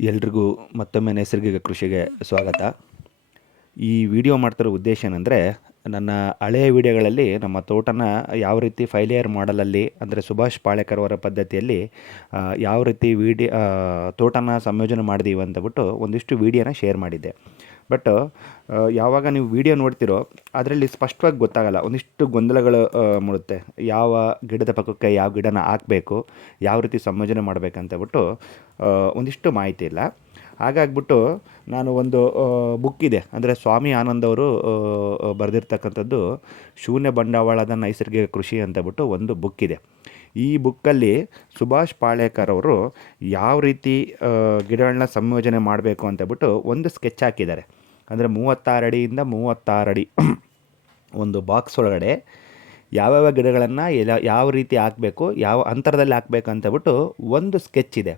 ಎಲ್ರಿಗೂ ಮತ್ತೊಮ್ಮೆ ನೈಸರ್ಗಿಕ ಕೃಷಿಗೆ ಸ್ವಾಗತ. ಈ ವಿಡಿಯೋ ಮಾಡ್ತಿರೋ ಉದ್ದೇಶ ಏನಂದರೆ, ನನ್ನ ಹಳೆಯ ವಿಡಿಯೋಗಳಲ್ಲಿ ನಮ್ಮ ತೋಟನ ಯಾವ ರೀತಿ ಫೈಲಿಯರ್ ಮಾಡಲಲ್ಲಿ ಅಂದರೆ ಸುಭಾಷ್ ಪಾಳೇಕರ್ ಅವರ ಪದ್ಧತಿಯಲ್ಲಿ ಯಾವ ರೀತಿ ತೋಟನ ಸಂಯೋಜನೆ ಮಾಡಿದೀವಿ ಅಂತಬಿಟ್ಟು ಒಂದಿಷ್ಟು ವೀಡಿಯೋನ ಶೇರ್ ಮಾಡಿದ್ದೆ. ಬಟ್ ಯಾವಾಗ ನೀವು ವಿಡಿಯೋ ನೋಡ್ತಿರೋ ಅದರಲ್ಲಿ ಸ್ಪಷ್ಟವಾಗಿ ಗೊತ್ತಾಗಲ್ಲ, ಒಂದಿಷ್ಟು ಗೊಂದಲಗಳು ಮೂಡುತ್ತೆ. ಯಾವ ಗಿಡದ ಪಕ್ಕಕ್ಕೆ ಯಾವ ಗಿಡನ ಹಾಕಬೇಕು, ಯಾವ ರೀತಿ ಸಂಯೋಜನೆ ಮಾಡಬೇಕಂತಬಿಟ್ಟು ಒಂದಿಷ್ಟು ಮಾಹಿತಿ ಇಲ್ಲ. ಹಾಗಾಗ್ಬಿಟ್ಟು ನಾನು ಒಂದು ಬುಕ್ ಇದೆ, ಅಂದರೆ ಸ್ವಾಮಿ ಆನಂದ್ ಅವರು ಬರೆದಿರ್ತಕ್ಕಂಥದ್ದು ಶೂನ್ಯ ಬಂಡವಾಳದ ನೈಸರ್ಗಿಕ ಕೃಷಿ ಅಂತಬಿಟ್ಟು ಒಂದು ಬುಕ್ ಇದೆ. ಈ ಬುಕ್ಕಲ್ಲಿ ಸುಭಾಷ್ ಪಾಳೇಕರ್ ಅವರು ಯಾವ ರೀತಿ ಗಿಡಗಳನ್ನ ಸಂಯೋಜನೆ ಮಾಡಬೇಕು ಅಂತಬಿಟ್ಟು ಒಂದು ಸ್ಕೆಚ್ ಹಾಕಿದ್ದಾರೆ. ಅಂದರೆ 36 ಅಡಿಯಿಂದ 36 ಅಡಿ ಒಂದು ಬಾಕ್ಸ್ ಒಳಗಡೆ ಯಾವ್ಯಾವ ಗಿಡಗಳನ್ನು ಯಾವ ರೀತಿ ಹಾಕಬೇಕು, ಯಾವ ಅಂತರದಲ್ಲಿ ಹಾಕಬೇಕು ಅಂತಬಿಟ್ಟು ಒಂದು ಸ್ಕೆಚ್ ಇದೆ.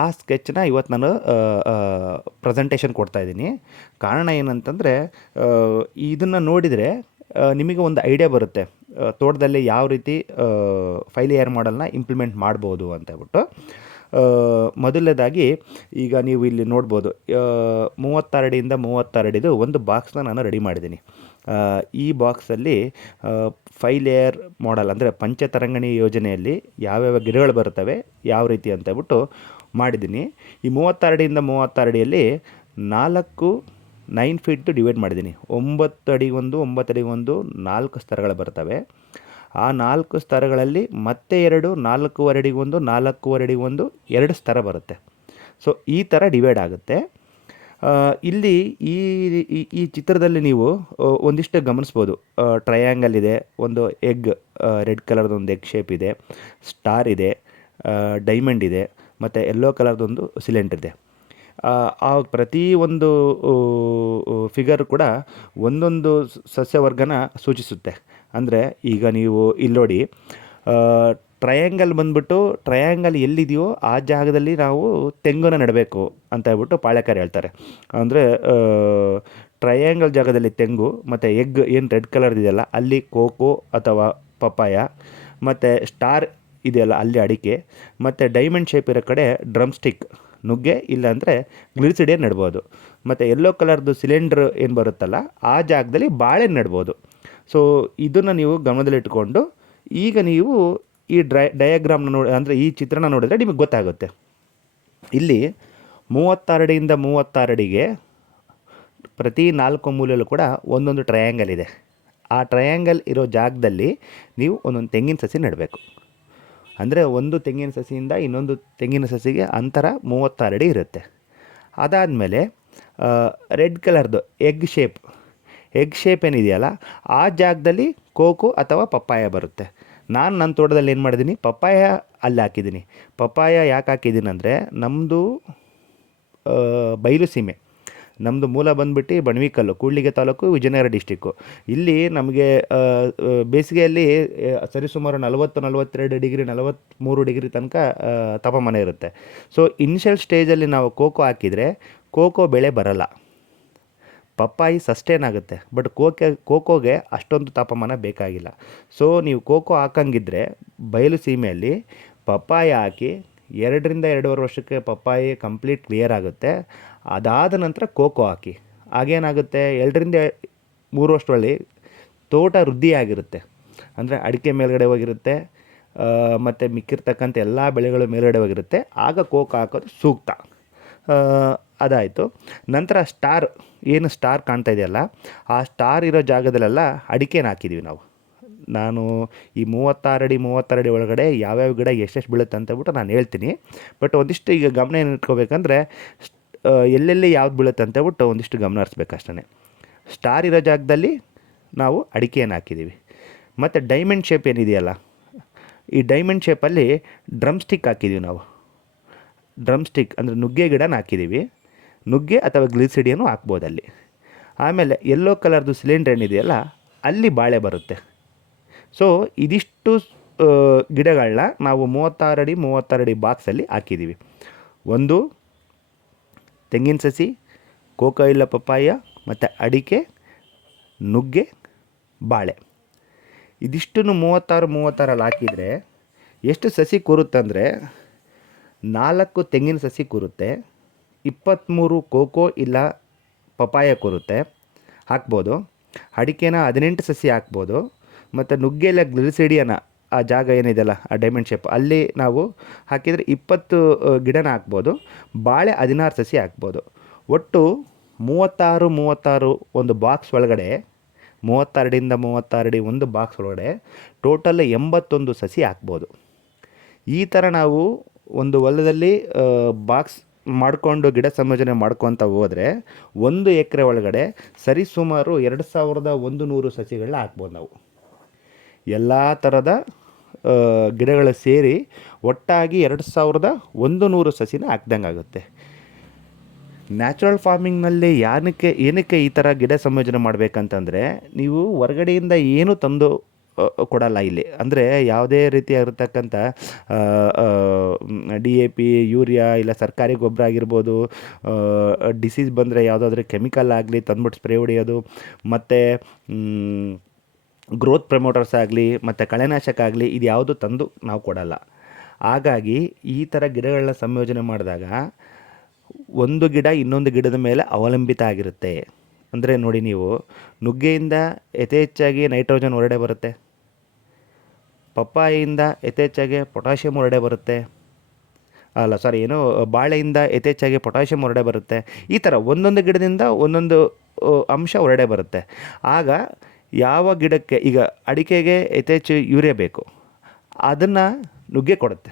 ಆ ಸ್ಕೆಚ್ನ ಇವತ್ತು ನಾನು ಪ್ರೆಸೆಂಟೇಷನ್ ಕೊಡ್ತಾಯಿದ್ದೀನಿ. ಕಾರಣ ಏನಂತಂದರೆ, ಇದನ್ನು ನೋಡಿದರೆ ನಿಮಗೆ ಒಂದು ಐಡಿಯಾ ಬರುತ್ತೆ, ತೋಟದಲ್ಲಿ ಯಾವ ರೀತಿ ಫೈಲಿಯರ್ ಮಾಡಲ್ನ ಇಂಪ್ಲಿಮೆಂಟ್ ಮಾಡ್ಬೋದು ಅಂತಬಿಟ್ಟು. ಮೊದಲನೇದಾಗಿ ಈಗ ನೀವು ಇಲ್ಲಿ ನೋಡ್ಬೋದು, 36 ಅಡಿಯಿಂದ 36 ಅಡಿದು ಒಂದು ಬಾಕ್ಸ್ನ ನಾನು ರೆಡಿ ಮಾಡಿದ್ದೀನಿ. ಈ ಬಾಕ್ಸಲ್ಲಿ 5 ಲೇಯರ್ ಮಾಡಲ್ ಅಂದರೆ ಪಂಚತರಂಗಿಣಿ ಯೋಜನೆಯಲ್ಲಿ ಯಾವ್ಯಾವ ಗಿಡಗಳು ಬರ್ತವೆ ಯಾವ ರೀತಿ ಅಂತಬಿಟ್ಟು ಮಾಡಿದ್ದೀನಿ. ಈ 36 ಅಡಿಯಿಂದ 36 ಅಡಿಯಲ್ಲಿ 9 ಫೀಟ್ ಡಿವೈಡ್ ಮಾಡಿದ್ದೀನಿ. 9 ಅಡಿಗೊಂದು 9 ಅಡಿಗೊಂದು 4 ಸ್ತರಗಳು ಬರ್ತವೆ. ಆ 4 ಸ್ತರಗಳಲ್ಲಿ ಮತ್ತೆ 4.5 ಅಡಿಗೊಂದು 4.5 ಅಡಿಗೊಂದು 2 ಸ್ತರ ಬರುತ್ತೆ. ಸೊ ಈ ಥರ ಡಿವೈಡ್ ಆಗುತ್ತೆ. ಇಲ್ಲಿ ಈ ಚಿತ್ರದಲ್ಲಿ ನೀವು ಒಂದಿಷ್ಟು ಗಮನಿಸ್ಬೋದು. ಟ್ರಯಾಂಗಲ್ ಇದೆ, ಒಂದು ಎಗ್, ರೆಡ್ ಕಲರ್ದು ಒಂದು ಎಗ್ ಶೇಪ್ ಇದೆ, ಸ್ಟಾರ್ ಇದೆ, ಡೈಮಂಡ್ ಇದೆ, ಮತ್ತು ಯೆಲ್ಲೋ ಕಲರ್ದೊಂದು ಸಿಲಿಂಡರ್ ಇದೆ. ಆ ಪ್ರತಿ ಒಂದು ಫಿಗರ್ ಕೂಡ ಒಂದೊಂದು ಸಸ್ಯವರ್ಗನ ಸೂಚಿಸುತ್ತೆ. ಅಂದರೆ ಈಗ ನೀವು ಇಲ್ಲಿ ನೋಡಿ, ಟ್ರಯಾಂಗಲ್ ಬಂದ್ಬಿಟ್ಟು ಟ್ರಯಾಂಗಲ್ ಎಲ್ಲಿದೆಯೋ ಆ ಜಾಗದಲ್ಲಿ ನಾವು ತೆಂಗನ್ನು ನೆಡಬೇಕು ಅಂತ ಹೇಳ್ಬಿಟ್ಟು ಪಾಳೇಕರ್ ಹೇಳ್ತಾರೆ. ಅಂದರೆ ಟ್ರಯಾಂಗಲ್ ಜಾಗದಲ್ಲಿ ತೆಂಗು, ಮತ್ತು ಎಗ್ ಏನು ರೆಡ್ ಕಲರ್ ಇದೆಯಲ್ಲ ಅಲ್ಲಿ ಕೋಕೋ ಅಥವಾ ಪಪ್ಪಾಯ, ಮತ್ತು ಸ್ಟಾರ್ ಇದೆಯಲ್ಲ ಅಲ್ಲಿ ಅಡಿಕೆ, ಮತ್ತು ಡೈಮಂಡ್ ಶೇಪ್ ಇರೋ ಕಡೆ ಡ್ರಮ್ ಸ್ಟಿಕ್ ನುಗ್ಗೆ ಇಲ್ಲಾಂದರೆ ಗ್ಲಿಸಿಡೆ ನೆಡ್ಬೋದು. ಮತ್ತು ಯೆಲ್ಲೋ ಕಲರ್ದು ಸಿಲಿಂಡ್ರ್ ಏನು ಬರುತ್ತಲ್ಲ ಆ ಜಾಗದಲ್ಲಿ ಬಾಳೆ ನೆಡ್ಬೋದು. ಸೊ ಇದನ್ನು ನೀವು ಗಮನದಲ್ಲಿಟ್ಕೊಂಡು ಈಗ ನೀವು ಈ ಡಯಾಗ್ರಾಮ್ನ ನೋಡಿ, ಅಂದರೆ ಈ ಚಿತ್ರನ ನೋಡಿದರೆ ನಿಮಗೆ ಗೊತ್ತಾಗುತ್ತೆ. ಇಲ್ಲಿ 36 ಅಡಿಯಿಂದ 36 ಅಡಿಗೆ ಪ್ರತಿ 4 ಮೂಲೆಯಲ್ಲೂ ಕೂಡ ಒಂದೊಂದು ಟ್ರಯಾಂಗಲ್ ಇದೆ. ಆ ಟ್ರಯಾಂಗಲ್ ಇರೋ ಜಾಗದಲ್ಲಿ ನೀವು ಒಂದೊಂದು ತೆಂಗಿನ ಸಸಿ ನೆಡಬೇಕು. ಅಂದರೆ ಒಂದು ತೆಂಗಿನ ಸಸಿಯಿಂದ ಇನ್ನೊಂದು ತೆಂಗಿನ ಸಸಿಗೆ ಅಂತರ 36 ಅಡಿ ಇರುತ್ತೆ. ಅದಾದಮೇಲೆ ರೆಡ್ ಕಲರ್ದು ಎಗ್ ಶೇಪ್ ಏನಿದೆಯಲ್ಲ ಆ ಜಾಗದಲ್ಲಿ ಕೋಕೋ ಅಥವಾ ಪಪ್ಪಾಯ ಬರುತ್ತೆ. ನಾನು ನನ್ನ ತೋಟದಲ್ಲಿ ಏನು ಮಾಡಿದ್ದೀನಿ, ಪಪ್ಪಾಯ ಅಲ್ಲಿ ಹಾಕಿದ್ದೀನಿ. ಪಪ್ಪಾಯ ಯಾಕೆ ಹಾಕಿದ್ದೀನಿ ಅಂದರೆ, ನಮ್ಮದು ಬಯಲು ಸೀಮೆ, ನಮ್ಮದು ಮೂಲ ಬಂದುಬಿಟ್ಟು ಬಣವಿಕಲ್ಲು, ಕೂಡ್ಲಿಗಿ ತಾಲೂಕು, ವಿಜಯನಗರ ಡಿಸ್ಟಿಕ್ಕು. ಇಲ್ಲಿ ನಮಗೆ ಬೇಸಿಗೆಯಲ್ಲಿ ಸರಿಸುಮಾರು 40-42 ಡಿಗ್ರಿ 43 ಡಿಗ್ರಿ ತನಕ ತಾಪಮಾನ ಇರುತ್ತೆ. ಸೊ ಇನಿಷಿಯಲ್ ಸ್ಟೇಜಲ್ಲಿ ನಾವು ಕೋಕೋ ಹಾಕಿದರೆ ಕೋಕೋ ಬೆಳೆ ಬರಲ್ಲ, ಪಪ್ಪಾಯಿ ಸಸ್ಟೇನ್ ಆಗುತ್ತೆ. ಬಟ್ ಕೋಕೋಗೆ ಅಷ್ಟೊಂದು ತಾಪಮಾನ ಬೇಕಾಗಿಲ್ಲ. ಸೊ ನೀವು ಕೋಕೋ ಹಾಕಂಗಿದ್ರೆ ಬಯಲು ಸೀಮೆಯಲ್ಲಿ ಪಪ್ಪಾಯ ಹಾಕಿ 2ರಿಂದ 2.5 ವರ್ಷಕ್ಕೆ ಪಪ್ಪಾಯಿ ಕಂಪ್ಲೀಟ್ ಕ್ಲಿಯರ್ ಆಗುತ್ತೆ. ಅದಾದ ನಂತರ ಕೋಕೋ ಹಾಕಿ. ಆಗೇನಾಗುತ್ತೆ, 2ರಿಂದ 3 ವರ್ಷದಲ್ಲಿ ತೋಟ ವೃದ್ಧಿಯಾಗಿರುತ್ತೆ. ಅಂದರೆ ಅಡಿಕೆ ಮೇಲ್ಗಡೆ ಹೋಗಿರುತ್ತೆ, ಮತ್ತು ಮಿಕ್ಕಿರ್ತಕ್ಕಂಥ ಎಲ್ಲ ಬೆಳೆಗಳು ಮೇಲ್ಗಡೆ ಹೋಗಿರುತ್ತೆ. ಆಗ ಕೋಕೋ ಹಾಕೋದು ಸೂಕ್ತ. ಅದಾಯಿತು. ನಂತರ ಸ್ಟಾರ್ ಕಾಣ್ತಾ ಇದೆಯಲ್ಲ, ಆ ಸ್ಟಾರ್ ಇರೋ ಜಾಗದಲ್ಲೆಲ್ಲ ಅಡಿಕೆನ ಹಾಕಿದ್ದೀವಿ ನಾವು. ನಾನು ಈ 36 ಅಡಿ ಒಳಗಡೆ ಯಾವ್ಯಾವ ಗಿಡ ಎಷ್ಟೆಷ್ಟು ಬೀಳುತ್ತೆ ಅಂತಬಿಟ್ಟು ನಾನು ಹೇಳ್ತೀನಿ. ಬಟ್ ಒಂದಿಷ್ಟು ಈಗ ಗಮನ ಏನು ಇಟ್ಕೋಬೇಕಂದ್ರೆ, ಎಲ್ಲೆಲ್ಲಿ ಯಾವ್ದು ಬೀಳುತ್ತೆ ಅಂತಬಿಟ್ಟು ಒಂದಿಷ್ಟು ಗಮನ ಹರಿಸ್ಬೇಕು ಅಷ್ಟೇ. ಸ್ಟಾರ್ ಇರೋ ಜಾಗದಲ್ಲಿ ನಾವು ಅಡಿಕೆಯನ್ನು ಹಾಕಿದ್ದೀವಿ. ಮತ್ತು ಡೈಮಂಡ್ ಶೇಪ್ ಏನಿದೆಯಲ್ಲ, ಈ ಡೈಮಂಡ್ ಶೇಪಲ್ಲಿ ಡ್ರಮ್ ಸ್ಟಿಕ್ ಹಾಕಿದ್ದೀವಿ ನಾವು. ಡ್ರಮ್ ಸ್ಟಿಕ್ ಅಂದರೆ ನುಗ್ಗೆ ಗಿಡನ ಹಾಕಿದ್ದೀವಿ. ನುಗ್ಗೆ ಅಥವಾ ಗ್ಲಿಸಿಡಿಯನ್ನು ಹಾಕ್ಬೋದು ಅಲ್ಲಿ. ಆಮೇಲೆ ಯೆಲ್ಲೋ ಕಲರ್ದು ಸಿಲಿಂಡರ್ ಏನಿದೆಯಲ್ಲ ಅಲ್ಲಿ ಬಾಳೆ ಬರುತ್ತೆ. ಸೊ ಇದಿಷ್ಟು ಗಿಡಗಳನ್ನ ನಾವು 36 ಅಡಿ ಬಾಕ್ಸಲ್ಲಿ ಹಾಕಿದ್ದೀವಿ. ಒಂದು ತೆಂಗಿನ ಸಸಿ, ಕೋಕೋ ಇಲ್ಲ ಪಪ್ಪಾಯ, ಮತ್ತು ಅಡಿಕೆ, ನುಗ್ಗೆ, ಬಾಳೆ. ಇದಿಷ್ಟನ್ನು 36 ಹಾಕಿದರೆ ಎಷ್ಟು ಸಸಿ ಕೂರುತ್ತಂದರೆ 4 ತೆಂಗಿನ ಸಸಿ ಕೂರುತ್ತೆ, 23 ಕೋಕೋ ಇಲ್ಲ ಪಪಾಯ ಕೂರುತ್ತೆ ಹಾಕ್ಬೋದು. ಅಡಿಕೆನ 18 ಸಸಿ ಹಾಕ್ಬೋದು. ಮತ್ತು ನುಗ್ಗೆಲ್ಲ ಗ್ಲಿಸಿಡಿಯನ ಆ ಜಾಗ ಏನಿದೆಯಲ್ಲ ಆ ಡೈಮಂಡ್ ಶೇಪ್ ಅಲ್ಲಿ ನಾವು ಹಾಕಿದರೆ 20 ಗಿಡನ ಹಾಕ್ಬೋದು. ಬಾಳೆ 16 ಸಸಿ ಹಾಕ್ಬೋದು. ಒಟ್ಟು 36 ಒಂದು ಬಾಕ್ಸ್ ಒಳಗಡೆ 36 ಅಡಿ ಒಂದು ಬಾಕ್ಸ್ ಒಳಗಡೆ ಟೋಟಲ್ 81 ಸಸಿ ಹಾಕ್ಬೋದು. ಈ ಥರ ನಾವು ಒಂದು ಹೊಲದಲ್ಲಿ ಬಾಕ್ಸ್ ಮಾಡಿಕೊಂಡು ಗಿಡ ಸಂಯೋಜನೆ ಮಾಡ್ಕೊತ ಹೋದರೆ 1 ಎಕರೆ ಒಳಗಡೆ ಸರಿಸುಮಾರು 2100 ಸಸಿಗಳನ್ನ ಹಾಕ್ಬೋದು ನಾವು. ಎಲ್ಲ ಥರದ ಗಿಡಗಳು ಸೇರಿ ಒಟ್ಟಾಗಿ 2100 ಸಸಿನ ಹಾಕ್ದಂಗೆ ಆಗುತ್ತೆ. ನ್ಯಾಚುರಲ್ ಫಾರ್ಮಿಂಗ್ನಲ್ಲಿ ಏನಕ್ಕೆ ಈ ಥರ ಗಿಡ ಸಂಯೋಜನೆ ಮಾಡಬೇಕಂತಂದರೆ, ನೀವು ಹೊರಗಡೆಯಿಂದ ಏನೂ ತಂದು ಕೊಡಲ್ಲ ಇಲ್ಲಿ. ಅಂದರೆ ಯಾವುದೇ ರೀತಿಯಾಗಿರ್ತಕ್ಕಂಥ DAP, ಯೂರಿಯಾ ಇಲ್ಲ ಸರ್ಕಾರಿ ಗೊಬ್ಬರ ಆಗಿರ್ಬೋದು, ಡಿಸೀಸ್ ಬಂದರೆ ಯಾವುದಾದ್ರೂ ಕೆಮಿಕಲ್ ಆಗಲಿ ತಂದ್ಬಿಟ್ಟು ಸ್ಪ್ರೇ ಹೊಡೆಯೋದು, ಮತ್ತು ಗ್ರೋತ್ ಪ್ರಮೋಟರ್ಸ್ ಆಗಲಿ ಮತ್ತು ಕಳೆನಾಶಕ ಆಗಲಿ ಇದು ಯಾವುದು ತಂದು ನಾವು ಕೊಡಲ್ಲ. ಹಾಗಾಗಿ ಈ ಥರ ಗಿಡಗಳನ್ನ ಸಂಯೋಜನೆ ಮಾಡಿದಾಗ ಒಂದು ಗಿಡ ಇನ್ನೊಂದು ಗಿಡದ ಮೇಲೆ ಅವಲಂಬಿತ ಆಗಿರುತ್ತೆ. ಅಂದರೆ ನೋಡಿ, ನೀವು ನುಗ್ಗೆಯಿಂದ ಯಥೇಚ್ಛಾಗಿ ನೈಟ್ರೋಜನ್ ಹೊರಡೆ ಬರುತ್ತೆ, ಪಪ್ಪಾಯಿಯಿಂದ ಯಥೇಚ್ಛಾಗಿ ಪೊಟ್ಯಾಷಿಯಮ್ ಹೊರಡೆ ಬರುತ್ತೆ, ಬಾಳೆಯಿಂದ ಯಥೇಚ್ಛಾಗಿ ಪೊಟ್ಯಾಷಿಯಮ್ ಹೊರಡೆ ಬರುತ್ತೆ. ಈ ಥರ ಒಂದೊಂದು ಗಿಡದಿಂದ ಒಂದೊಂದು ಅಂಶ ಹೊರಡೆ ಬರುತ್ತೆ. ಆಗ ಯಾವ ಗಿಡಕ್ಕೆ, ಈಗ ಅಡಿಕೆಗೆ ಯಥೇಚ್ಛ ಯೂರಿಯಾ ಬೇಕು, ಅದನ್ನು ನುಗ್ಗೆ ಕೊಡುತ್ತೆ,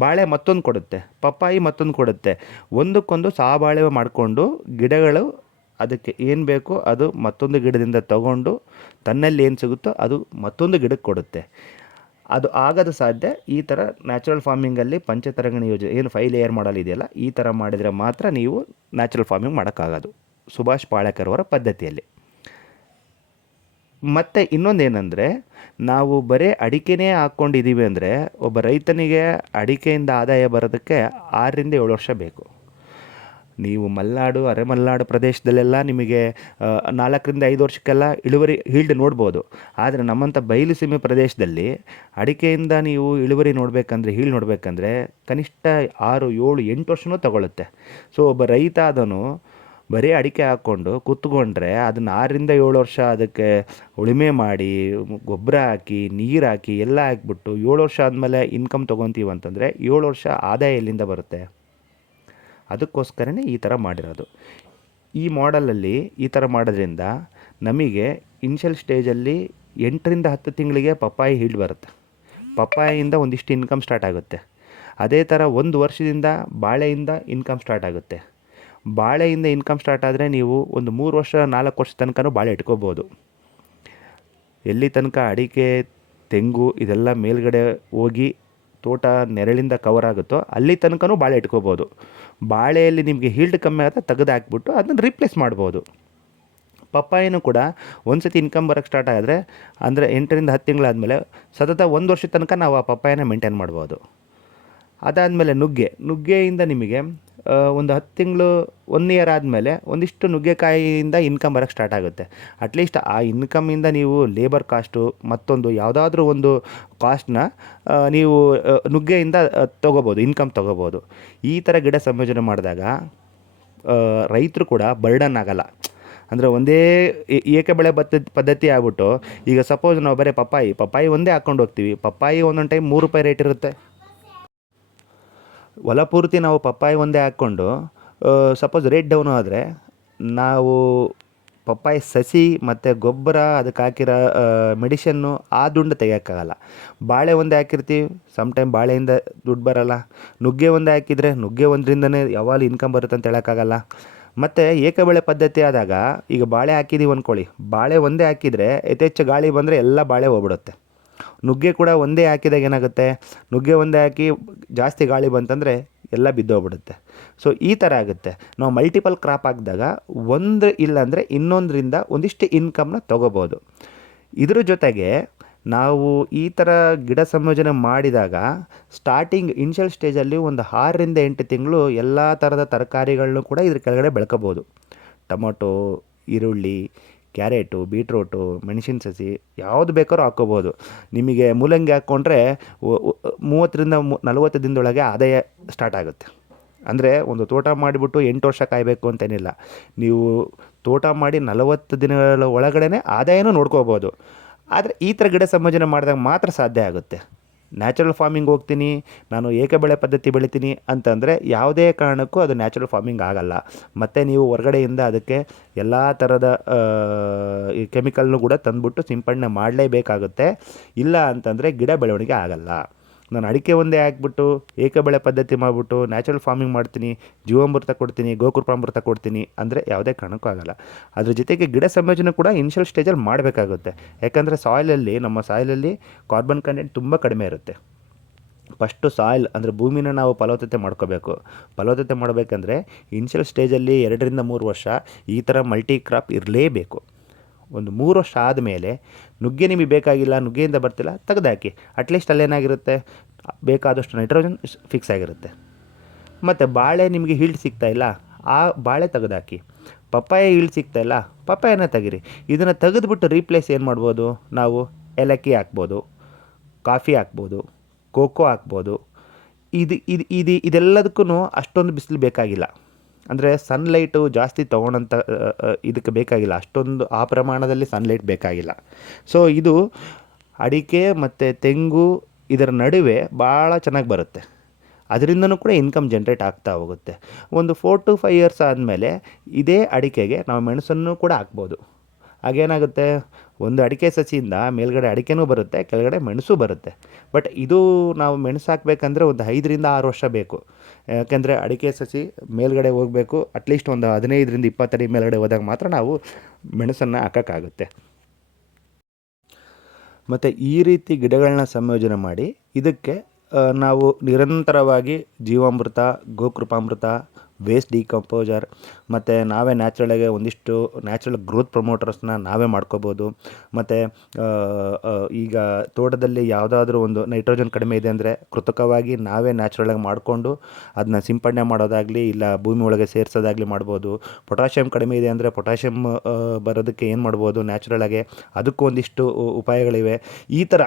ಬಾಳೆ ಮತ್ತೊಂದು ಕೊಡುತ್ತೆ, ಪಪ್ಪಾಯಿ ಮತ್ತೊಂದು ಕೊಡುತ್ತೆ. ಒಂದಕ್ಕೊಂದು ಸಹಬಾಳ್ವೆ ಮಾಡಿಕೊಂಡು ಗಿಡಗಳು ಅದಕ್ಕೆ ಏನು ಬೇಕೋ ಅದು ಮತ್ತೊಂದು ಗಿಡದಿಂದ ತಗೊಂಡು ತನ್ನಲ್ಲಿ ಏನು ಸಿಗುತ್ತೋ ಅದು ಮತ್ತೊಂದು ಗಿಡಕ್ಕೆ ಕೊಡುತ್ತೆ. ಅದು ಆಗೋದು ಸಾಧ್ಯ ಈ ಥರ ನ್ಯಾಚುರಲ್ ಫಾರ್ಮಿಂಗಲ್ಲಿ ಪಂಚತರಂಗಿಣಿ ಯೋಜನೆ ಏನು 5 ಲೇಯರ್ ಮಾಡಲ್ ಇದೆಯಲ್ಲ, ಈ ಥರ ಮಾಡಿದರೆ ಮಾತ್ರ ನೀವು ನ್ಯಾಚುರಲ್ ಫಾರ್ಮಿಂಗ್ ಮಾಡೋಕ್ಕಾಗೋದು ಸುಭಾಷ್ ಪಾಳೇಕರ್ ಅವರ ಪದ್ಧತಿಯಲ್ಲಿ. ಮತ್ತು ಇನ್ನೊಂದೇನೆಂದರೆ, ನಾವು ಬರೀ ಅಡಿಕೆನೇ ಹಾಕ್ಕೊಂಡಿದ್ದೀವಿ ಅಂದರೆ ಒಬ್ಬ ರೈತನಿಗೆ ಅಡಿಕೆಯಿಂದ ಆದಾಯ ಬರೋದಕ್ಕೆ 6 ರಿಂದ 7 ವರ್ಷ ಬೇಕು. ನೀವು ಮಲೆನಾಡು, ಅರೆಮಲೆನಾಡು ಪ್ರದೇಶದಲ್ಲೆಲ್ಲ ನಿಮಗೆ 4 ರಿಂದ 5 ವರ್ಷಕ್ಕೆಲ್ಲ ಇಳುವರಿ ಹೀಲ್ಡ್ ನೋಡ್ಬೋದು. ಆದರೆ ನಮ್ಮಂಥ ಬಯಲು ಸೀಮೆ ಪ್ರದೇಶದಲ್ಲಿ ಅಡಿಕೆಯಿಂದ ನೀವು ಇಳುವರಿ ಹೀಲ್ಡ್ ನೋಡಬೇಕಂದ್ರೆ ಕನಿಷ್ಠ 6, 7, 8 ವರ್ಷವೂ ತಗೊಳ್ಳುತ್ತೆ. ಸೊ ಒಬ್ಬ ರೈತ ಅದನ್ನು ಬರೀ ಅಡಿಕೆ ಹಾಕ್ಕೊಂಡು ಕೂತ್ಕೊಂಡ್ರೆ ಅದನ್ನು 6 ರಿಂದ 7 ವರ್ಷ ಅದಕ್ಕೆ ಉಳುಮೆ ಮಾಡಿ, ಗೊಬ್ಬರ ಹಾಕಿ, ನೀರು ಹಾಕಿ ಎಲ್ಲ ಹಾಕ್ಬಿಟ್ಟು 7 ವರ್ಷ ಆದಮೇಲೆ ಇನ್ಕಮ್ ತೊಗೊತೀವಿ ಅಂತಂದರೆ 7 ವರ್ಷ ಆದಾಯ ಎಲ್ಲಿಂದ ಬರುತ್ತೆ? ಅದಕ್ಕೋಸ್ಕರನೇ ಈ ಥರ ಮಾಡಿರೋದು. ಈ ಮಾಡಲಲ್ಲಿ ಈ ಥರ ಮಾಡೋದ್ರಿಂದ ನಮಗೆ ಇನಿಷಿಯಲ್ ಸ್ಟೇಜಲ್ಲಿ 8 ರಿಂದ 10 ತಿಂಗಳಿಗೆ ಪಪ್ಪಾಯಿ ಹೀಲ್ಡ್ ಬರುತ್ತೆ. ಪಪ್ಪಾಯಿಯಿಂದ ಒಂದಿಷ್ಟು ಇನ್ಕಮ್ ಸ್ಟಾರ್ಟ್ ಆಗುತ್ತೆ. ಅದೇ ಥರ 1 ವರ್ಷದಿಂದ ಬಾಳೆಯಿಂದ ಇನ್ಕಮ್ ಸ್ಟಾರ್ಟ್ ಆಗುತ್ತೆ. ಬಾಳೆಯಿಂದ ಇನ್ಕಮ್ ಸ್ಟಾರ್ಟ್ ಆದರೆ ನೀವು ಒಂದು 3 ವರ್ಷ 4 ವರ್ಷ ತನಕನೂ ಬಾಳೆ ಇಟ್ಕೋಬೋದು. ಎಲ್ಲಿ ತನಕ ಅಡಿಕೆ, ತೆಂಗು ಇದೆಲ್ಲ ಮೇಲ್ಗಡೆ ಹೋಗಿ ತೋಟ ನೆರಳಿಂದ ಕವರ್ ಆಗುತ್ತೋ ಅಲ್ಲಿ ತನಕನೂ ಬಾಳೆ ಇಟ್ಕೋಬೋದು. ಬಾಳೆಯಲ್ಲಿ ನಿಮಗೆ ಹೀಲ್ಡ್ ಕಮ್ಮಿ ಆದರೆ ತೆಗೆದು ಹಾಕ್ಬಿಟ್ಟು ಅದನ್ನು ರೀಪ್ಲೇಸ್ ಮಾಡ್ಬೋದು. ಪಪ್ಪಾಯಿನೂ ಕೂಡ ಒಂದು ಸತಿ ಇನ್ಕಮ್ ಬರೋಕ್ಕೆ ಸ್ಟಾರ್ಟ್ ಆದರೆ ಅಂದರೆ 8 ರಿಂದ 10 ತಿಂಗಳಾದಮೇಲೆ ಸತತ 1 ವರ್ಷದ ತನಕ ನಾವು ಆ ಪಪ್ಪಾಯನ ಮೇಂಟೈನ್ ಮಾಡ್ಬೋದು. ಅದಾದಮೇಲೆ ನುಗ್ಗೆಯಿಂದ ನಿಮಗೆ ಒಂದು 10 ತಿಂಗಳು 1 ಇಯರ್ ಆದಮೇಲೆ ಒಂದಿಷ್ಟು ನುಗ್ಗೆಕಾಯಿಯಿಂದ ಇನ್ಕಮ್ ಬರೋಕ್ಕೆ ಸ್ಟಾರ್ಟ್ ಆಗುತ್ತೆ. ಅಟ್ಲೀಸ್ಟ್ ಆ ಇನ್ಕಮಿಂದ ನೀವು ಲೇಬರ್ ಕಾಸ್ಟು ಮತ್ತೊಂದು ಯಾವುದಾದ್ರೂ ಒಂದು ಕಾಸ್ಟ್ನ ನೀವು ನುಗ್ಗೆಯಿಂದ ಇನ್ಕಮ್ ತೊಗೋಬೋದು. ಈ ಥರ ಗಿಡ ಸಂಯೋಜನೆ ಮಾಡಿದಾಗ ರೈತರು ಕೂಡ ಬರ್ಡನ್ ಆಗಲ್ಲ. ಅಂದರೆ ಒಂದೇ ಏಕ ಬೆಳೆ ಪದ್ಧತಿ ಆಗ್ಬಿಟ್ಟು, ಈಗ ಸಪೋಸ್ ನಾವು ಬರೀ ಪಪ್ಪಾಯಿ ಒಂದೇ ಹಾಕ್ಕೊಂಡು ಹೋಗ್ತೀವಿ. ಪಪ್ಪಾಯಿ ಒಂದೊಂದು ಟೈಮ್ 3 ರೂಪಾಯಿ ರೇಟ್ ಇರುತ್ತೆ. ಹೊಲ ಪೂರ್ತಿ ನಾವು ಪಪ್ಪಾಯಿ ಒಂದೇ ಹಾಕ್ಕೊಂಡು ಸಪೋಸ್ ರೇಟ್ ಡೌನು ಆದರೆ ನಾವು ಪಪ್ಪಾಯಿ ಸಸಿ ಮತ್ತು ಗೊಬ್ಬರ ಅದಕ್ಕೆ ಹಾಕಿರೋ ಮೆಡಿಷನ್ನು ಆ ದುಡ್ಡು ತೆಗಿಯೋಕ್ಕಾಗಲ್ಲ. ಬಾಳೆ ಒಂದೇ ಹಾಕಿರ್ತೀವಿ, ಟೈಮ್ ಬಾಳೆಯಿಂದ ದುಡ್ಡು ಬರೋಲ್ಲ. ನುಗ್ಗೆ ಒಂದೇ ಹಾಕಿದರೆ ನುಗ್ಗೆ ಒಂದರಿಂದನೇ ಯಾವಾಗ ಇನ್ಕಮ್ ಬರುತ್ತೆ ಅಂತ ಹೇಳೋಕ್ಕಾಗಲ್ಲ. ಮತ್ತು ಏಕಬೆಳೆ ಪದ್ಧತಿ ಆದಾಗ ಈಗ ಬಾಳೆ ಹಾಕಿದ್ದೀವಿ ಅಂದ್ಕೊಳ್ಳಿ, ಬಾಳೆ ಒಂದೇ ಹಾಕಿದರೆ ಯಥೇಚ್ಛ ಗಾಳಿ ಬಂದರೆ ಎಲ್ಲ ಬಾಳೆ ಹೋಗ್ಬಿಡುತ್ತೆ. ನುಗ್ಗೆ ಕೂಡ ಒಂದೇ ಹಾಕಿದಾಗ ಏನಾಗುತ್ತೆ, ನುಗ್ಗೆ ಒಂದೇ ಹಾಕಿ ಜಾಸ್ತಿ ಗಾಳಿ ಬಂತಂದರೆ ಎಲ್ಲ ಬಿದ್ದೋಗ್ಬಿಡುತ್ತೆ. ಸೊ ಈ ಥರ ಆಗುತ್ತೆ. ನಾವು ಮಲ್ಟಿಪಲ್ ಕ್ರಾಪ್ ಹಾಕಿದಾಗ ಒಂದು ಇಲ್ಲಾಂದರೆ ಇನ್ನೊಂದರಿಂದ ಒಂದಿಷ್ಟು ಇನ್ಕಮ್ನ ತೊಗೋಬೋದು. ಇದ್ರ ಜೊತೆಗೆ ನಾವು ಈ ಥರ ಗಿಡ ಸಂಯೋಜನೆ ಮಾಡಿದಾಗ ಸ್ಟಾರ್ಟಿಂಗ್ ಇನಿಷಿಯಲ್ ಸ್ಟೇಜಲ್ಲಿ ಒಂದು 6 ರಿಂದ 8 ತಿಂಗಳು ಎಲ್ಲ ಥರದ ತರಕಾರಿಗಳನ್ನೂ ಕೂಡ ಇದ್ರ ಕೆಳಗಡೆ ಬೆಳ್ಕೋಬೋದು. ಟೊಮೊಟೊ, ಈರುಳ್ಳಿ, ಕ್ಯಾರೆಟು, ಬೀಟ್ರೋಟು, ಮೆಣಸಿನ ಸಸಿ ಯಾವುದು ಬೇಕಾದ್ರೂ ಹಾಕ್ಕೋಬೋದು. ನಿಮಗೆ ಮೂಲಂಗಿ ಹಾಕ್ಕೊಂಡ್ರೆ 30 ರಿಂದ 40 ದಿನದೊಳಗೆ ಆದಾಯ ಸ್ಟಾರ್ಟ್ ಆಗುತ್ತೆ. ಅಂದರೆ ಒಂದು ತೋಟ ಮಾಡಿಬಿಟ್ಟು 8 ವರ್ಷ ಕಾಯಬೇಕು ಅಂತೇನಿಲ್ಲ. ನೀವು ತೋಟ ಮಾಡಿ 40 ದಿನಗಳ ಒಳಗಡೆ ಆದಾಯನೂ ನೋಡ್ಕೋಬೋದು. ಆದರೆ ಈ ಥರ ಗಿಡ ಸಂಯೋಜನೆ ಮಾಡಿದಾಗ ಮಾತ್ರ ಸಾಧ್ಯ ಆಗುತ್ತೆ. ನ್ಯಾಚುರಲ್ ಫಾರ್ಮಿಂಗ್ ಹೋಗ್ತೀನಿ, ನಾನು ಏಕಬೆಳೆ ಪದ್ಧತಿ ಬೆಳಿತೀನಿ ಅಂತಂದರೆ ಯಾವುದೇ ಕಾರಣಕ್ಕೂ ಅದು ನ್ಯಾಚುರಲ್ ಫಾರ್ಮಿಂಗ್ ಆಗಲ್ಲ. ಮತ್ತು ನೀವು ಹೊರಗಡೆಯಿಂದ ಅದಕ್ಕೆ ಎಲ್ಲ ಥರದ ಈ ಕೆಮಿಕಲ್ನು ಕೂಡ ತಂದುಬಿಟ್ಟು ಸಿಂಪಡಣೆ ಮಾಡಲೇಬೇಕಾಗುತ್ತೆ. ಇಲ್ಲ ಅಂತಂದರೆ ಗಿಡ ಬೆಳವಣಿಗೆ ಆಗಲ್ಲ. ನಾನು ಅಡಿಕೆ ಒಂದೇ ಹಾಕ್ಬಿಟ್ಟು ಏಕಬೆಳೆ ಪದ್ಧತಿ ಮಾಡಿಬಿಟ್ಟು ನ್ಯಾಚುರಲ್ ಫಾರ್ಮಿಂಗ್ ಮಾಡ್ತೀನಿ, ಜೀವಾಮೃತ ಕೊಡ್ತೀನಿ, ಗೋಕೃಪಾಮೃತ ಕೊಡ್ತೀನಿ ಅಂದರೆ ಯಾವುದೇ ಕಾರಣಕ್ಕೂ ಆಗಲ್ಲ. ಅದ್ರ ಜೊತೆಗೆ ಗಿಡ ಸಂಯೋಜನೆ ಕೂಡ ಇನಿಷಿಯಲ್ ಸ್ಟೇಜಲ್ಲಿ ಮಾಡಬೇಕಾಗುತ್ತೆ. ಯಾಕಂದರೆ ನಮ್ಮ ಸಾಯಿಲಲ್ಲಿ ಕಾರ್ಬನ್ ಕಂಟೆಂಟ್ ತುಂಬ ಕಡಿಮೆ ಇರುತ್ತೆ. ಫಸ್ಟು ಸಾಯಿಲ್ ಅಂದರೆ ಭೂಮಿನ ನಾವು ಫಲವತ್ತತೆ ಮಾಡ್ಕೋಬೇಕು. ಫಲವತ್ತತೆ ಮಾಡಬೇಕಂದ್ರೆ ಇನಿಷಿಯಲ್ ಸ್ಟೇಜಲ್ಲಿ 2ರಿಂದ 3 ವರ್ಷ ಈ ಥರ ಮಲ್ಟಿ ಕ್ರಾಪ್ ಇರಲೇಬೇಕು. ಒಂದು 3 ವರ್ಷ ಆದಮೇಲೆ ನುಗ್ಗೆ ನಿಮಗೆ ಬೇಕಾಗಿಲ್ಲ, ನುಗ್ಗೆಯಿಂದ ಬರ್ತಿಲ್ಲ, ತೆಗೆದಾಕಿ. ಅಟ್ಲೀಸ್ಟ್ ಅಲ್ಲೇನಾಗಿರುತ್ತೆ, ಬೇಕಾದಷ್ಟು ನೈಟ್ರೋಜನ್ ಫಿಕ್ಸ್ ಆಗಿರುತ್ತೆ. ಮತ್ತು ಬಾಳೆ ನಿಮಗೆ ಹೀಲ್ಡ್ ಸಿಗ್ತಾಯಿಲ್ಲ, ಆ ಬಾಳೆ ತೆಗೆದಾಕಿ. ಪಪ್ಪಾಯ ಹೀಲ್ಡ್ ಸಿಗ್ತಾಯಿಲ್ಲ, ಪಪ್ಪಾಯನ ತೆಗೀರಿ. ಇದನ್ನು ತೆಗೆದುಬಿಟ್ಟು ರೀಪ್ಲೇಸ್ ಏನು ಮಾಡ್ಬೋದು ನಾವು? ಏಲಕ್ಕಿ ಹಾಕ್ಬೋದು, ಕಾಫಿ ಹಾಕ್ಬೋದು, ಕೋಕೋ ಹಾಕ್ಬೋದು. ಇದೆಲ್ಲದಕ್ಕೂ ಅಷ್ಟೊಂದು ಬಿಸಿಲು ಬೇಕಾಗಿಲ್ಲ. ಅಂದರೆ ಸನ್ಲೈಟು ಜಾಸ್ತಿ ತೊಗೊಳೋಂಥ ಇದಕ್ಕೆ ಬೇಕಾಗಿಲ್ಲ, ಅಷ್ಟೊಂದು ಆ ಪ್ರಮಾಣದಲ್ಲಿ ಸನ್ಲೈಟ್ ಬೇಕಾಗಿಲ್ಲ. ಸೊ ಇದು ಅಡಿಕೆ ಮತ್ತು ತೆಂಗು ಇದರ ನಡುವೆ ಭಾಳ ಚೆನ್ನಾಗಿ ಬರುತ್ತೆ. ಅದರಿಂದನೂ ಕೂಡ ಇನ್ಕಮ್ ಜನ್ರೇಟ್ ಆಗ್ತಾ ಹೋಗುತ್ತೆ. ಒಂದು 4 to 5 ಇಯರ್ಸ್ ಆದಮೇಲೆ ಇದೇ ಅಡಿಕೆಗೆ ನಾವು ಮೆಣಸನ್ನು ಕೂಡ ಹಾಕ್ಬೋದು. ಆಗೇನಾಗುತ್ತೆ, ಒಂದು ಅಡಿಕೆ ಸಸಿಯಿಂದ ಮೇಲ್ಗಡೆ ಅಡಿಕೆನೂ ಬರುತ್ತೆ, ಕೆಳಗಡೆ ಮೆಣಸು ಬರುತ್ತೆ. ಬಟ್ ಇದು ನಾವು ಮೆಣಸು ಹಾಕಬೇಕಂದ್ರೆ ಒಂದು 5ರಿಂದ 6 ವರ್ಷ ಬೇಕು. ಯಾಕೆಂದರೆ ಅಡಿಕೆ ಸಸಿ ಮೇಲ್ಗಡೆ ಹೋಗಬೇಕು, ಅಟ್ಲೀಸ್ಟ್ ಒಂದು 15ರಿಂದ 20 ಅಡಿ ಮೇಲ್ಗಡೆ ಹೋದಾಗ ಮಾತ್ರ ನಾವು ಮೆಣಸನ್ನು ಹಾಕೋಕ್ಕಾಗುತ್ತೆ. ಮತ್ತು ಈ ರೀತಿ ಗಿಡಗಳನ್ನ ಸಂಯೋಜನೆ ಮಾಡಿ ಇದಕ್ಕೆ ನಾವು ನಿರಂತರವಾಗಿ ಜೀವಾಮೃತ, ಗೋಕೃಪಾಮೃತ, ವೇಸ್ಟ್ ಡಿಕಂಪೋಸರ್ ಮತ್ತು ನಾವೇ ನ್ಯಾಚುರಲಾಗೆ ಒಂದಿಷ್ಟು ನ್ಯಾಚುರಲ್ ಗ್ರೋತ್ ಪ್ರಮೋಟರ್ಸ್ನ ನಾವೇ ಮಾಡ್ಕೋಬೋದು. ಮತ್ತು ಈಗ ತೋಟದಲ್ಲಿ ಯಾವುದಾದ್ರೂ ಒಂದು ನೈಟ್ರೋಜನ್ ಕಡಿಮೆ ಇದೆ ಅಂದರೆ ಕೃತಕವಾಗಿ ನಾವೇ ನ್ಯಾಚುರಲಾಗಿ ಮಾಡಿಕೊಂಡು ಅದನ್ನ ಸಿಂಪಡಣೆ ಮಾಡೋದಾಗಲಿ, ಇಲ್ಲ ಭೂಮಿ ಒಳಗೆ ಸೇರಿಸೋದಾಗಲಿ ಮಾಡ್ಬೋದು. ಪೊಟ್ಯಾಷಿಯಮ್ ಕಡಿಮೆ ಇದೆ ಅಂದರೆ ಪೊಟ್ಯಾಷಿಯಮ್ ಬರೋದಕ್ಕೆ ಏನು ಮಾಡ್ಬೋದು, ನ್ಯಾಚುರಲಾಗೆ ಅದಕ್ಕೂ ಒಂದಿಷ್ಟು ಉಪಾಯಗಳಿವೆ. ಈ ಥರ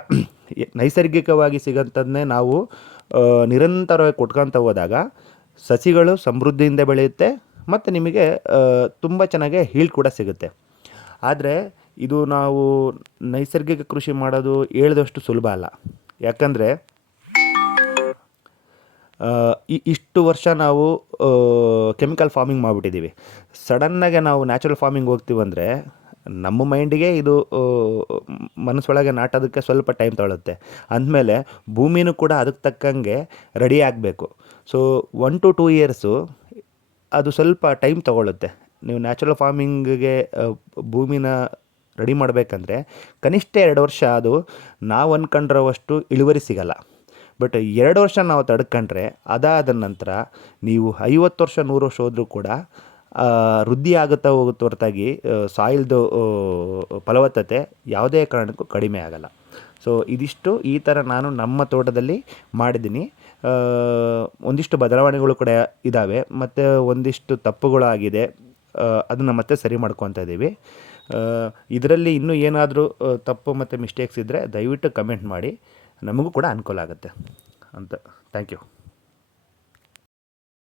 ನೈಸರ್ಗಿಕವಾಗಿ ಸಿಗೋಂಥದ್ದನ್ನೇ ನಾವು ನಿರಂತರವಾಗಿ ಕೊಟ್ಕೊತ ಹೋದಾಗ ಸಸಿಗಳು ಸಮೃದ್ಧಿಯಿಂದ ಬೆಳೆಯುತ್ತೆ ಮತ್ತು ನಿಮಗೆ ತುಂಬ ಚೆನ್ನಾಗಿ ಹೀಲ್ಡ್ ಕೂಡ ಸಿಗುತ್ತೆ. ಆದರೆ ಇದು ನಾವು ನೈಸರ್ಗಿಕ ಕೃಷಿ ಮಾಡೋದು ಹೇಳಿದಷ್ಟು ಸುಲಭ ಅಲ್ಲ. ಯಾಕಂದರೆ ಇಷ್ಟು ವರ್ಷ ನಾವು ಕೆಮಿಕಲ್ ಫಾರ್ಮಿಂಗ್ ಮಾಡಿಬಿಟ್ಟಿದ್ದೀವಿ. ಸಡನ್ನಾಗೆ ನಾವು ನ್ಯಾಚುರಲ್ ಫಾರ್ಮಿಂಗ್ ಹೋಗ್ತೀವಂದರೆ ನಮ್ಮ ಮೈಂಡಿಗೆ ಇದು ಮನಸ್ಸೊಳಗೆ ನಾಟೋದಕ್ಕೆ ಸ್ವಲ್ಪ ಟೈಮ್ ತೊಗೊಳುತ್ತೆ. ಅಂದಮೇಲೆ ಭೂಮಿನೂ ಕೂಡ ಅದಕ್ಕೆ ತಕ್ಕಂಗೆ ರೆಡಿ ಆಗಬೇಕು. ಸೊ 1 to 2 ಇಯರ್ಸು ಅದು ಸ್ವಲ್ಪ ಟೈಮ್ ತೊಗೊಳುತ್ತೆ. ನೀವು ನ್ಯಾಚುರಲ್ ಫಾರ್ಮಿಂಗಿಗೆ ಭೂಮಿನ ರೆಡಿ ಮಾಡಬೇಕಂದ್ರೆ ಕನಿಷ್ಠ 2 ವರ್ಷ ಅದು ನಾವು ಅಂದ್ಕೊಂಡಿರೋವಷ್ಟು ಇಳುವರಿ ಸಿಗಲ್ಲ. ಬಟ್ 2 ವರ್ಷ ನಾವು ತಡ್ಕೊಂಡ್ರೆ ಅದಾದ ನಂತರ ನೀವು 50 ವರ್ಷ 100 ವರ್ಷ ಹೋದರೂ ಕೂಡ ವೃದ್ಧಿ ಆಗುತ್ತಾ ಹೋಗುತ್ತೆ ಹೊರತಾಗಿ ಸಾಯಿಲ್ದು ಫಲವತ್ತತೆ ಯಾವುದೇ ಕಾರಣಕ್ಕೂ ಕಡಿಮೆ ಆಗಲ್ಲ. ಸೊ ಇದಿಷ್ಟು ಈ ಥರ ನಾನು ನಮ್ಮ ತೋಟದಲ್ಲಿ ಮಾಡಿದ್ದೀನಿ. ಒಂದಿಷ್ಟು ಬದಲಾವಣೆಗಳು ಕೂಡ ಇದ್ದಾವೆ ಮತ್ತು ಒಂದಿಷ್ಟು ತಪ್ಪುಗಳಾಗಿದೆ, ಅದನ್ನು ಮತ್ತೆ ಸರಿ ಮಾಡ್ಕೊತಾ ಇದ್ದೀವಿ. ಇದರಲ್ಲಿ ಇನ್ನೂ ಏನಾದರೂ ತಪ್ಪು ಮತ್ತು ಮಿಸ್ಟೇಕ್ಸ್ ಇದ್ದರೆ ದಯವಿಟ್ಟು ಕಮೆಂಟ್ ಮಾಡಿ, ನಮಗೂ ಕೂಡ ಅನುಕೂಲ ಆಗುತ್ತೆ ಅಂತ. Thank you.